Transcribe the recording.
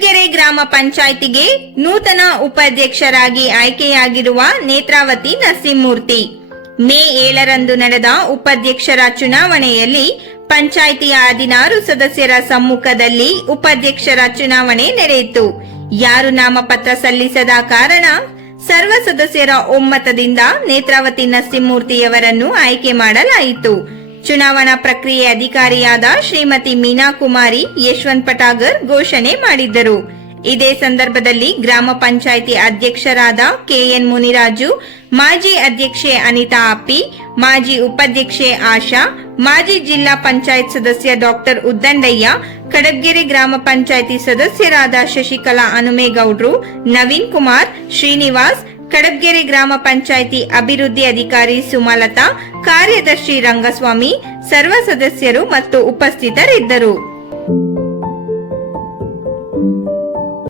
ಗ್ರಾಮ ಪಂಚಾಯಿತಿಗೆ ನೂತನ ಉಪಾಧ್ಯಕ್ಷರಾಗಿ ಆಯ್ಕೆಯಾಗಿರುವ ನೇತ್ರಾವತಿ ನರಸಿಂಹಮೂರ್ತಿ. ಮೇ ಏಳರಂದು ನಡೆದ ಉಪಾಧ್ಯಕ್ಷರ ಚುನಾವಣೆಯಲ್ಲಿ ಪಂಚಾಯಿತಿಯ ಹದಿನಾರು ಸದಸ್ಯರ ಸಮ್ಮುಖದಲ್ಲಿ ಉಪಾಧ್ಯಕ್ಷರ ಚುನಾವಣೆ ನಡೆಯಿತು. ಯಾರು ನಾಮಪತ್ರ ಸಲ್ಲಿಸದ ಕಾರಣ ಸರ್ವ ಸದಸ್ಯರ ಒಮ್ಮತದಿಂದ ನೇತ್ರಾವತಿ ನರಸಿಂಹಮೂರ್ತಿಯವರನ್ನು ಆಯ್ಕೆ ಮಾಡಲಾಯಿತು. ಚುನಾವಣಾ ಪ್ರಕ್ರಿಯೆ ಅಧಿಕಾರಿಯಾದ ಶ್ರೀಮತಿ ಮೀನಾ ಕುಮಾರಿ ಯಶವಂತ್ ಪಟಾಗರ್ ಘೋಷಣೆ ಮಾಡಿದ್ದರು. ಇದೇ ಸಂದರ್ಭದಲ್ಲಿ ಗ್ರಾಮ ಪಂಚಾಯಿತಿ ಅಧ್ಯಕ್ಷರಾದ ಕೆಎನ್ ಮುನಿರಾಜು, ಮಾಜಿ ಅಧ್ಯಕ್ಷೆ ಅನಿತಾ ಅಪ್ಪಿ, ಮಾಜಿ ಉಪಾಧ್ಯಕ್ಷೆ ಆಶಾ, ಮಾಜಿ ಜಿಲ್ಲಾ ಪಂಚಾಯತ್ ಸದಸ್ಯ ಡಾಕ್ಟರ್ ಉದ್ದಂಡಯ್ಯ ಕಡಬ್ಗೆರೆ ಗ್ರಾಮ ಪಂಚಾಯಿತಿ ಸದಸ್ಯರಾದ ಶಶಿಕಲಾ ಅನುಮೇಗೌಡ್ರು ನವೀನ್ ಕುಮಾರ್, ಶ್ರೀನಿವಾಸ್ ಕಡಬ್ಗೆರೆ ಗ್ರಾಮ ಪಂಚಾಯಿತಿ ಅಭಿವೃದ್ಧಿ ಅಧಿಕಾರಿ ಸುಮಲತಾ ಕಾರ್ಯದರ್ಶಿ ರಂಗಸ್ವಾಮಿ ಸರ್ವ ಸದಸ್ಯರು ಮತ್ತು ಉಪಸ್ಥಿತರಿದ್ದರು.